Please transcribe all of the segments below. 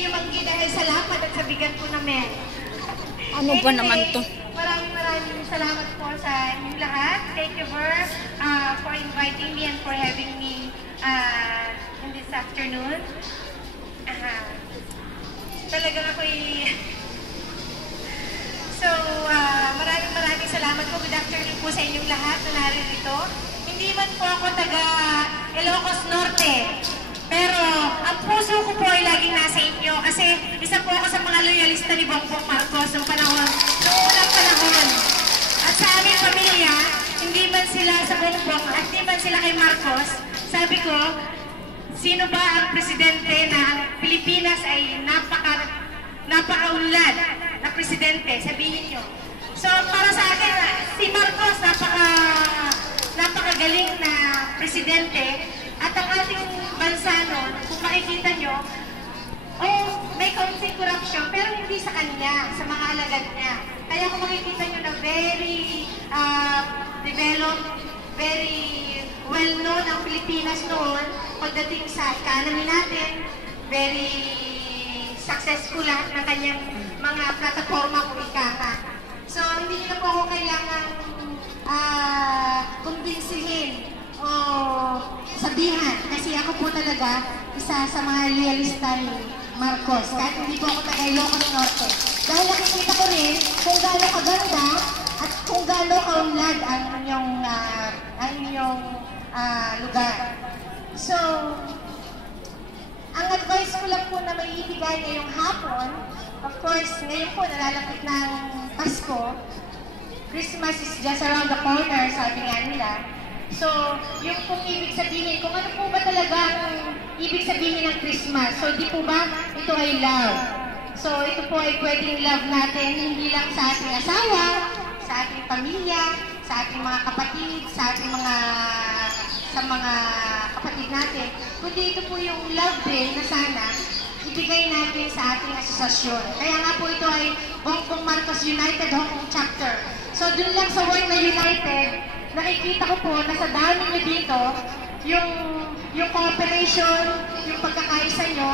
kayo manggi dahil sa lapad at sa bigat po namin. Ano ba naman to? Maraming salamat po sa inyong lahat. Thank you for inviting me and for having me in this afternoon. Talagang ako'y... So, maraming salamat po. Good afternoon po sa inyong lahat na naririto. Hindi man po ako taga Ilocos Norte, pero ang puso ko po ay laging nasa inyo kasi isa po ako sa mga loyalista ni Bongbong Marcos noong unang panahon. At sa aming pamilya, hindi man sila sa Bongbong at hindi man sila kay Marcos, sabi ko, sino ba ang presidente na ang Pilipinas ay napakaunlad na presidente? Sabihin nyo. So, para sa akin, si Marcos napakagaling na presidente at ang ating bansa noon, kung makikita nyo, may kaunting corruption pero hindi sa kanya, sa mga alagad niya. Kaya kung makikita nyo na very developed, very well-known ang Pilipinas noon pagdating sa economy natin, very successful lahat ng kanyang mga plataforma kung ika. So, hindi na po ako kailangan kumbinsihin o sabihan kasi ako po talaga isa sa mga loyalista ni Marcos kahit hindi po ako taga Ilocos Norte. Dahil nakikita ko rin kung gaano kaganda at kung gaano kaunlad ang inyong lugar. So, ang advice ko lang po na may ibigay ngayong hapon, of course, ngayon po nalalapit ng Pasko, Christmas is just around the corner, sabi nga nila. So, yung pong ibig sabihin, kung ano po ba talaga ang ibig sabihin ng Christmas? So, di po ba ito ay love? So, ito po ay pwedeng love natin, hindi lang sa ating asawa, sa ating pamilya, sa ating mga kapatid, sa ating mga kapatid natin. Kundi ito po yung love din na sana ibigay natin sa ating asosasyon. Kaya nga po ito ay Bongbong Marcos United Hong Kong Chapter. So, dun lang sa word na United, nakikita ko po na sa dami nyo dito, yung cooperation, yung pagkakaisa nyo,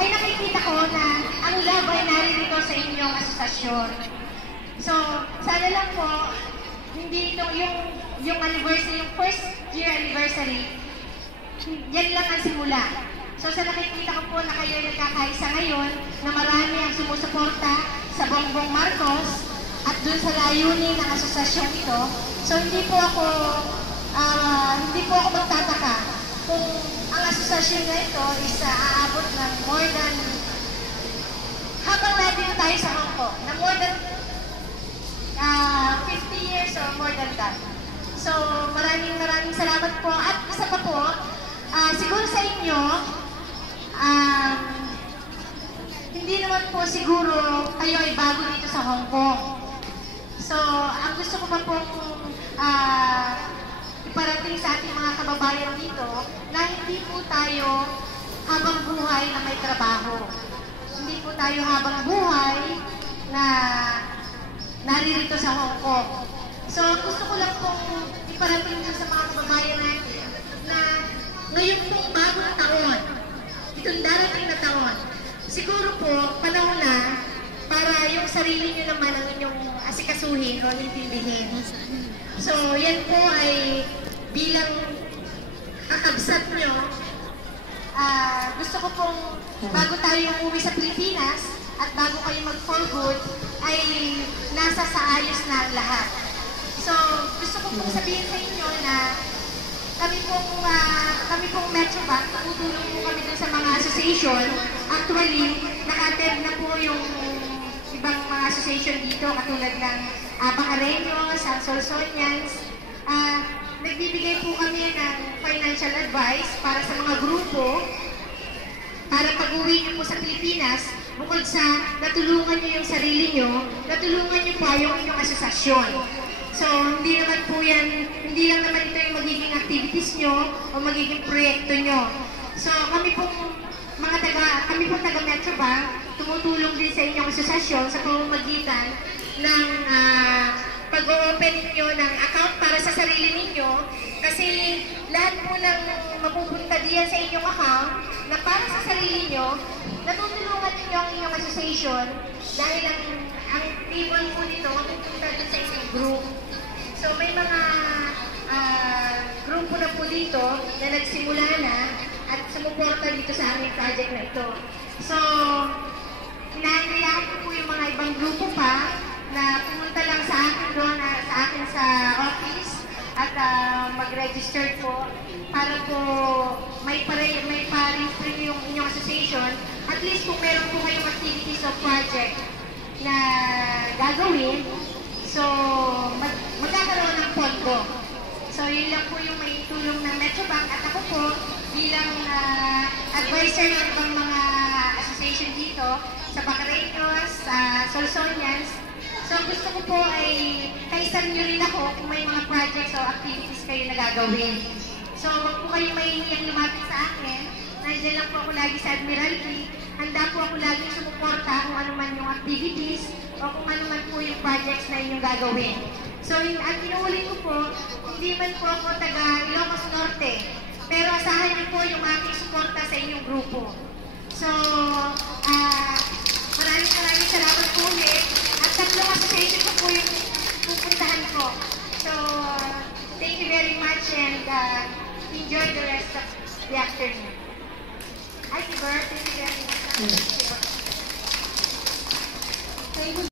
ay nakikita ko na ang love ay naririto sa inyong asosasyon. So, sana lang po, hindi ito yung anniversary, yung first year anniversary, yan lang ang simula. So, sa nakikita ko po na kayo nagkakaisa ngayon, na marami ang sumusuporta sa Bongbong Marcos, at dun sa layunin ng asosasyon ito, so hindi po ako magtataka kung ang asosasyon na ito is aabot ng more than, habang natin tayo sa Hong Kong, na more than 50 years or more than that. So maraming salamat po. At isa pa po, siguro sa inyo, hindi naman po siguro kayo ay bago dito sa Hong Kong. So, ang gusto ko pa pong iparating sa ating mga kababayan dito na hindi po tayo habang buhay na may trabaho. Hindi po tayo habang buhay na naririto sa Hong Kong. So, gusto ko lang pong iparating sa mga kababayan natin na ngayon pong bagong taon, itong darating na taon, siguro po, panahon na para yung sarili nyo naman ang inyong asikasuhin o intindihin. So, yan po ay bilang kakabsat nyo, gusto ko pong bago tayo umuwi sa Pilipinas at bago kayo mag-for good, ay nasa sa ayos na ang lahat. So, gusto ko pong sabihin sa inyo na kami pong Metrobank, tutulong po kami dun sa mga association. Actually, naka-attend na po yung ibang mga association dito, katulad ng Bangareños, ang Solsonians. Nagbibigay po kami ng financial advice para sa mga grupo, para pag-uwi nyo po sa Pilipinas, bukod sa natulungan nyo yung sarili nyo, natulungan nyo pa yung inyong asosasyon. So, hindi lang naman ito yung magiging activities nyo o magiging proyekto nyo. So, kami pong taga Metrobank, tumutulong din sa inyong asosasyon sa pamamagitan ng pag-open ninyo ng account para sa sarili ninyo Kasi lahat po ng mapupunta diyan sa inyong account na para sa sarili nyo, natutulungan ninyo ang inyong association dahil ang table po nito mapupunta doon sa inyong group. So may mga grupo na po dito na nagsimula na at sumuporta dito sa aming project na ito. So, hinahangayaan ko po yung mga ibang grupo pa na pumunta lang sa akin doon, sa office at mag-register po para po may pa-refer yung inyong association. At least kung meron po kayong activities o project na gagawin, so magkakaroon ng pondo. So yun lang po yung may tulong ng Metrobank at ako po bilang advisor ng ibang mga association dito sa Bacareños, sa Solsonians. So gusto ko po ay kaisan nyo rin ako kung may mga projects o activities kayo na gagawin. So wag po kayong mahihiyang lumapit sa akin. Nandiyan lang po ako lagi sa Admiralty. Handa po ako lagi sumuporta kung ano man yung activities o kung ano man po yung projects na inyong gagawin. So, ang inuulit ko po, hindi man po ako taga Ilocos Norte, pero asahan niyo po yung aking suporta sa inyong grupo. So, maraming salamat po ulit. At tatlong association ko po yung pupuntahan ko. So, thank you very much and enjoy the rest of the afternoon. Hi, Tiber. Thank you very much. Thank you.